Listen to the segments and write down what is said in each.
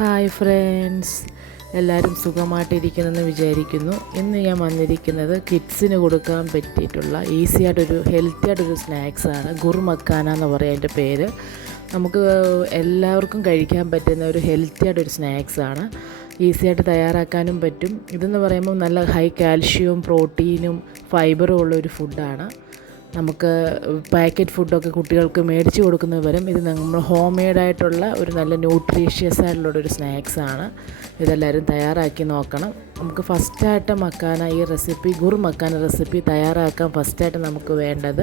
Hi friends, എല്ലാവരും സുഖമായിട്ടിരിക്കുന്നെന്ന് വിചാരിക്കുന്നു. ഇന്ന് ഞാൻ വന്നിരിക്കുന്നത് കിഡ്സിന് കൊടുക്കാൻ പറ്റിയിട്ടുള്ള ഈസി ആയിട്ടൊരു ഹെൽത്തി ആയിട്ടൊരു സ്നാക്സാണ്. ഗുർ മക്കാന എന്ന് പറയും അതിൻ്റെ പേര്. നമുക്ക് എല്ലാവർക്കും കഴിക്കാൻ പറ്റുന്ന ഒരു ഹെൽത്തി ആയിട്ടൊരു സ്നാക്സാണ്. ഈസി ആയിട്ട് തയ്യാറാക്കാനും പറ്റും. ഇതെന്ന് പറയുമ്പോൾ നല്ല ഹൈ കാൽഷ്യവും പ്രോട്ടീനും ഫൈബറും ഉള്ളൊരു ഫുഡാണ്. നമുക്ക് പാക്കറ്റ് ഫുഡൊക്കെ കുട്ടികൾക്ക് മേടിച്ച് കൊടുക്കുന്നത് വരും. ഇത് നമ്മൾ ഹോം മെയ്ഡായിട്ടുള്ള ഒരു നല്ല ന്യൂട്രീഷ്യസ് ആയിട്ടുള്ളൊരു സ്നാക്സാണ്. ഇതെല്ലാവരും തയ്യാറാക്കി നോക്കണം. നമുക്ക് ഫസ്റ്റായിട്ട് ഈ റെസിപ്പി ഗുർ മക്കാന റെസിപ്പി തയ്യാറാക്കാൻ ഫസ്റ്റായിട്ട് നമുക്ക് വേണ്ടത്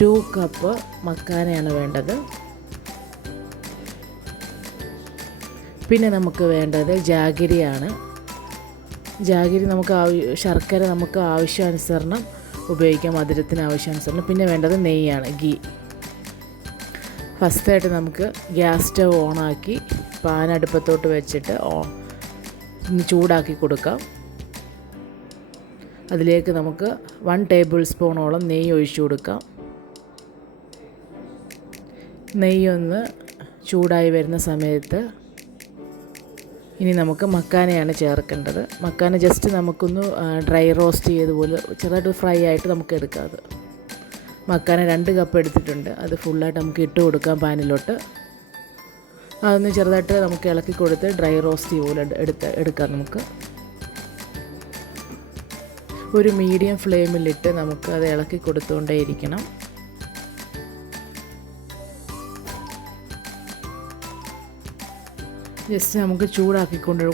2 കപ്പ് മക്കാനയാണ് വേണ്ടത്. പിന്നെ നമുക്ക് വേണ്ടത് ജാഗരിയാണ്. ജാഗരി നമുക്ക് ശർക്കര നമുക്ക് ആവശ്യാനുസരണം ഉപയോഗിക്കാം, മധുരത്തിന് ആവശ്യാനുസരണം. പിന്നെ വേണ്ടത് നെയ്യാണ്, ഗീ. ഫസ്റ്റായിട്ട് നമുക്ക് ഗ്യാസ് സ്റ്റവ് ഓണാക്കി പാൻ അടുപ്പത്തോട്ട് വെച്ചിട്ട് ചൂടാക്കി കൊടുക്കാം. അതിലേക്ക് നമുക്ക് 1 ടേബിൾ സ്പൂണോളം നെയ്യ് ഒഴിച്ചു കൊടുക്കാം. നെയ്യൊന്ന് ചൂടായി വരുന്ന സമയത്ത് ഇനി നമുക്ക് മക്കാനയാണ് ചേർക്കേണ്ടത്. മക്കാന ജസ്റ്റ് നമുക്കൊന്ന് ഡ്രൈ റോസ്റ്റ് ചെയ്തതുപോലെ ചെറുതായിട്ട് ഫ്രൈ ആയിട്ട് നമുക്ക് എടുക്കാം. അത് മക്കാന 2 കപ്പ് എടുത്തിട്ടുണ്ട്. അത് ഫുള്ളായിട്ട് നമുക്ക് ഇട്ട് കൊടുക്കാം പാനിലോട്ട്. അതൊന്ന് ചെറുതായിട്ട് നമുക്ക് ഇളക്കി കൊടുത്ത് ഡ്രൈ റോസ്റ്റ് പോലെ എടുക്കാം. നമുക്ക് ഒരു മീഡിയം ഫ്ലെയിമിലിട്ട് നമുക്ക് അത് ഇളക്കി കൊടുത്തുകൊണ്ടേ ഇരിക്കണം. ജസ്റ്റ് നമുക്ക്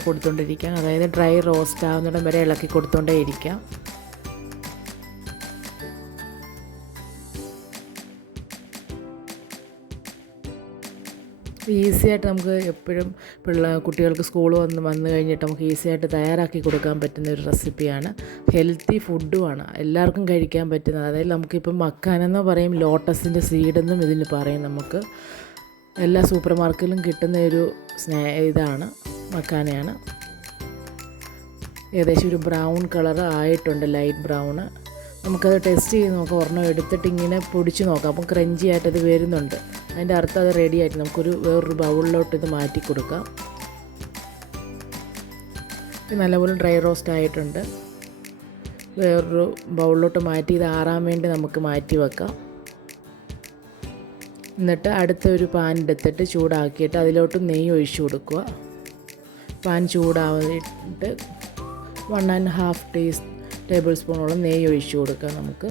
കൊടുത്തുകൊണ്ടിരിക്കാം. അതായത് ഡ്രൈ റോസ്റ്റ് ആവുന്നിടം വരെ ഇളക്കി കൊടുത്തുകൊണ്ടേ ഇരിക്കാം. ഈസിയായിട്ട് നമുക്ക് എപ്പോഴും കുട്ടികൾക്ക് സ്കൂൾ വന്നു കഴിഞ്ഞിട്ട് നമുക്ക് ഈസിയായിട്ട് തയ്യാറാക്കി കൊടുക്കാൻ പറ്റുന്ന ഒരു റെസിപ്പിയാണ്. ഹെൽത്തി ഫുഡുമാണ്, എല്ലാവർക്കും കഴിക്കാൻ പറ്റുന്നത്. അതായത് നമുക്കിപ്പം മക്കാനെന്ന് പറയും, ലോട്ടസിൻ്റെ സീഡെന്നും ഇതിന് പറയും. നമുക്ക് എല്ലാ സൂപ്പർ മാർക്കറ്റിലും കിട്ടുന്ന ഒരു ഇതാണ്, മക്കാനയാണ്. ഏകദേശം ഒരു ബ്രൗൺ കളർ ആയിട്ടുണ്ട്, ലൈറ്റ് ബ്രൗണ്. നമുക്കത് ടെസ്റ്റ് ചെയ്ത് നോക്കാം. ഒരെണ്ണം എടുത്തിട്ട് ഇങ്ങനെ പൊടിച്ച് നോക്കാം. അപ്പം ക്രഞ്ചി ആയിട്ടത് വരുന്നുണ്ട്. അതിൻ്റെ അർത്ഥം അത് റെഡി ആയിട്ട് നമുക്കൊരു വേറൊരു ബൗളിലോട്ട് ഇത് മാറ്റി കൊടുക്കാം. ഇത് നല്ലപോലെ ഡ്രൈ റോസ്റ്റ് ആയിട്ടുണ്ട്. വേറൊരു ബൗളിലോട്ട് മാറ്റി ഇത് ആറാൻ വേണ്ടി നമുക്ക് മാറ്റി വെക്കാം. എന്നിട്ട് അടുത്തൊരു പാൻ എടുത്തിട്ട് ചൂടാക്കിയിട്ട് അതിലോട്ട് നെയ്യ് ഒഴിച്ചു കൊടുക്കുക. പാൻ ചൂടായിട്ട് 1.5 ടേബിൾ സ്പൂണോളം നെയ്യ് ഒഴിച്ചു കൊടുക്കുക. നമുക്ക്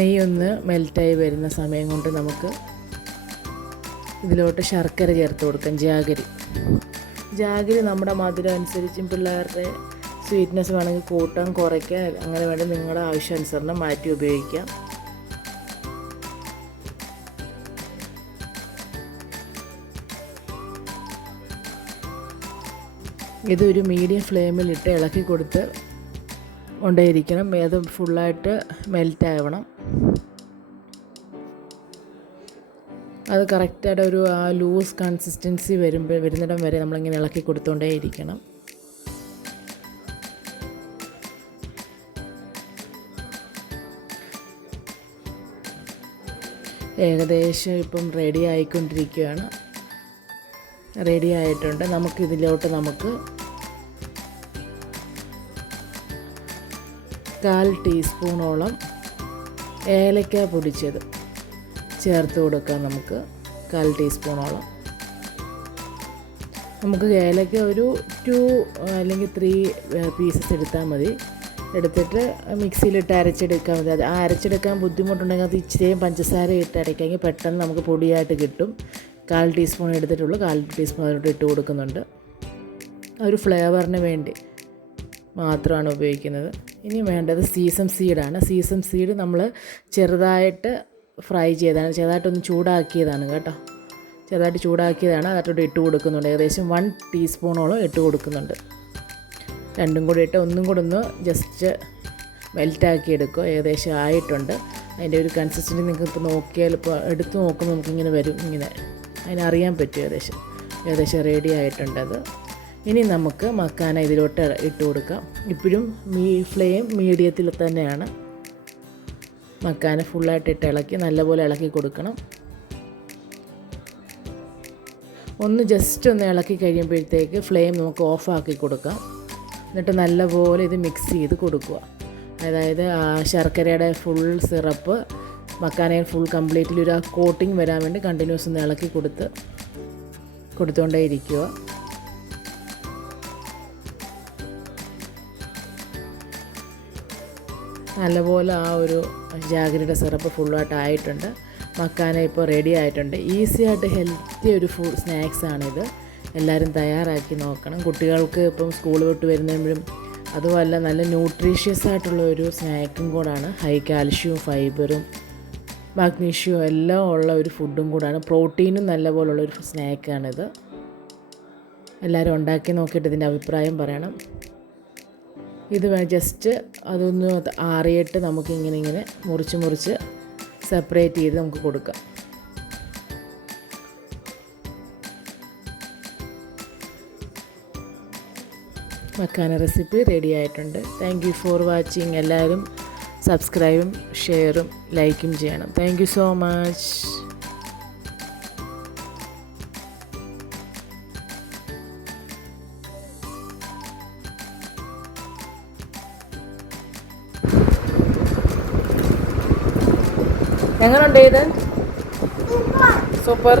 നെയ്യൊന്ന് മെൽറ്റായി വരുന്ന സമയം കൊണ്ട് നമുക്ക് ഇതിലോട്ട് ശർക്കര ചേർത്ത് കൊടുക്കാം. ജാഗരി നമ്മുടെ മധുരം അനുസരിച്ചും പിള്ളേരുടെ സ്വീറ്റ്നെസ് വേണമെങ്കിൽ കൂട്ടാൻ കുറയ്ക്കാൻ അങ്ങനെ വേണ്ടി നിങ്ങളുടെ ആവശ്യാനുസരണം മാറ്റി ഉപയോഗിക്കാം. ഇതൊരു മീഡിയം ഫ്ലെയിമിലിട്ട് ഇളക്കി കൊടുത്ത് കൊണ്ടേയിരിക്കണം. അത് ഫുള്ളായിട്ട് മെൽറ്റാവണം. അത് കറക്റ്റായിട്ട് ഒരു ലൂസ് കൺസിസ്റ്റൻസി വരുന്നിടം വരെ നമ്മളിങ്ങനെ ഇളക്കി കൊടുത്തുകൊണ്ടേ ഇരിക്കണം. ഏകദേശം ഇപ്പം റെഡി ആയിക്കൊണ്ടിരിക്കുകയാണ്. റെഡി ആയിട്ടുണ്ട്. നമുക്കിതിലോട്ട് 1/4 ടീസ്പൂണോളം ഏലക്ക പൊടിച്ചത് ചേർത്ത് കൊടുക്കാം. നമുക്ക് 1/4 ടീസ്പൂണോളം. നമുക്ക് ഏലക്ക ഒരു 2 അല്ലെങ്കിൽ 3 പീസസ് എടുത്താൽ മതി. എടുത്തിട്ട് മിക്സിയിലിട്ട് അരച്ചെടുക്കാൻ മതി. അത് അരച്ചെടുക്കാൻ ബുദ്ധിമുട്ടുണ്ടെങ്കിൽ അത് ഇച്ചിരിയും പഞ്ചസാര ഇട്ട് അരയ്ക്കാമെങ്കിൽ പെട്ടെന്ന് നമുക്ക് പൊടിയായിട്ട് കിട്ടും. 1/4 ടീസ്പൂൺ എടുത്തിട്ടുള്ളൂ. 1/4 ടീസ്പൂൺ അതിലോട്ട് ഇട്ട് കൊടുക്കുന്നുണ്ട്. ഒരു ഫ്ലേവറിന് വേണ്ടി മാത്രമാണ് ഉപയോഗിക്കുന്നത്. ഇനി വേണ്ടത് സീസം സീഡാണ്. സീസം സീഡ് നമ്മൾ ചെറുതായിട്ട് ഫ്രൈ ചെയ്തതാണ്, ചെറുതായിട്ടൊന്ന് ചൂടാക്കിയതാണ് കേട്ടോ. ചെറുതായിട്ട് ചൂടാക്കിയതാണ്. അതിലോട്ട് ഇട്ട് കൊടുക്കുന്നുണ്ട്. ഏകദേശം 1 ടീസ്പൂണോളം ഇട്ട് കൊടുക്കുന്നുണ്ട്. രണ്ടും കൂടി ഇട്ട് ഒന്നും കൂടെ ഒന്ന് ജസ്റ്റ് മെൽറ്റാക്കി എടുക്കുക. ഏകദേശം ആയിട്ടുണ്ട്. അതിൻ്റെ ഒരു കൺസിസ്റ്റൻസി നിങ്ങൾക്ക് ഇപ്പോൾ നോക്കിയാൽ, ഇപ്പോൾ എടുത്ത് നോക്കുമ്പോൾ നമുക്കിങ്ങനെ വരും. ഇങ്ങനെ അതിനറിയാൻ പറ്റും. ഏകദേശം റെഡി ആയിട്ടുണ്ട് അത്. ഇനി നമുക്ക് മക്കാന ഇതിലോട്ട് ഇട്ട് കൊടുക്കാം. ഇപ്പോഴും ഫ്ലെയിം മീഡിയത്തിൽ തന്നെയാണ്. മക്കാന ഫുള്ളായിട്ട് ഇട്ട് ഇളക്കി നല്ലപോലെ ഇളക്കി കൊടുക്കണം. ഒന്ന് ജസ്റ്റ് ഒന്ന് ഇളക്കി കഴിയുമ്പോഴത്തേക്ക് ഫ്ലെയിം നമുക്ക് ഓഫാക്കി കൊടുക്കാം. എന്നിട്ട് നല്ലപോലെ ഇത് മിക്സ് ചെയ്ത് കൊടുക്കുക. അതായത് ശർക്കരയുടെ ഫുൾ സിറപ്പ് മക്കാനയിൽ ഫുൾ കംപ്ലീറ്റ്ലി ഒരു കോട്ടിങ് വരാൻ വേണ്ടി കണ്ടിന്യൂസ് ഒന്ന് ഇളക്കി കൊടുത്തുകൊണ്ടേ ഇരിക്കുക. നല്ലപോലെ ആ ഒരു ജാഗരിയുടെ സിറപ്പ് ഫുള്ളായിട്ട് ആയിട്ടുണ്ട്. മക്കാന ഇപ്പോൾ റെഡി ആയിട്ടുണ്ട്. ഈസി ആയിട്ട് ഹെൽത്തി ഒരു ഫുഡ് സ്നാക്സാണിത്. എല്ലാവരും തയ്യാറാക്കി നോക്കണം. കുട്ടികൾക്ക് ഇപ്പം സ്കൂൾ വിട്ട് വരുമ്പോഴും അതുമല്ല നല്ല ന്യൂട്രീഷ്യസ് ആയിട്ടുള്ള ഒരു സ്നാക്കും കൂടാണ്. ഹൈ കാൽഷ്യവും ഫൈബറും മാഗ്നീഷ്യവും എല്ലാം ഉള്ള ഒരു ഫുഡും കൂടാണ്. പ്രോട്ടീനും നല്ലപോലുള്ളൊരു സ്നാക്കാണിത്. എല്ലാവരും ഉണ്ടാക്കി നോക്കിയിട്ട് ഇതിൻ്റെ അഭിപ്രായം പറയണം. ഇത് ജസ്റ്റ് അതൊന്ന് ആറിയിട്ട് നമുക്കിങ്ങനെ മുറിച്ച് സെപ്പറേറ്റ് ചെയ്ത് നമുക്ക് കൊടുക്കാം. മക്കാന റെസിപ്പി റെഡി ആയിട്ടുണ്ട്. Thank you for watching. എല്ലാവരും സബ്സ്ക്രൈബും ഷെയറും ലൈക്കും ചെയ്യണം. Thank you so much. എങ്ങനെയുണ്ട് ഇത്? സൂപ്പർ.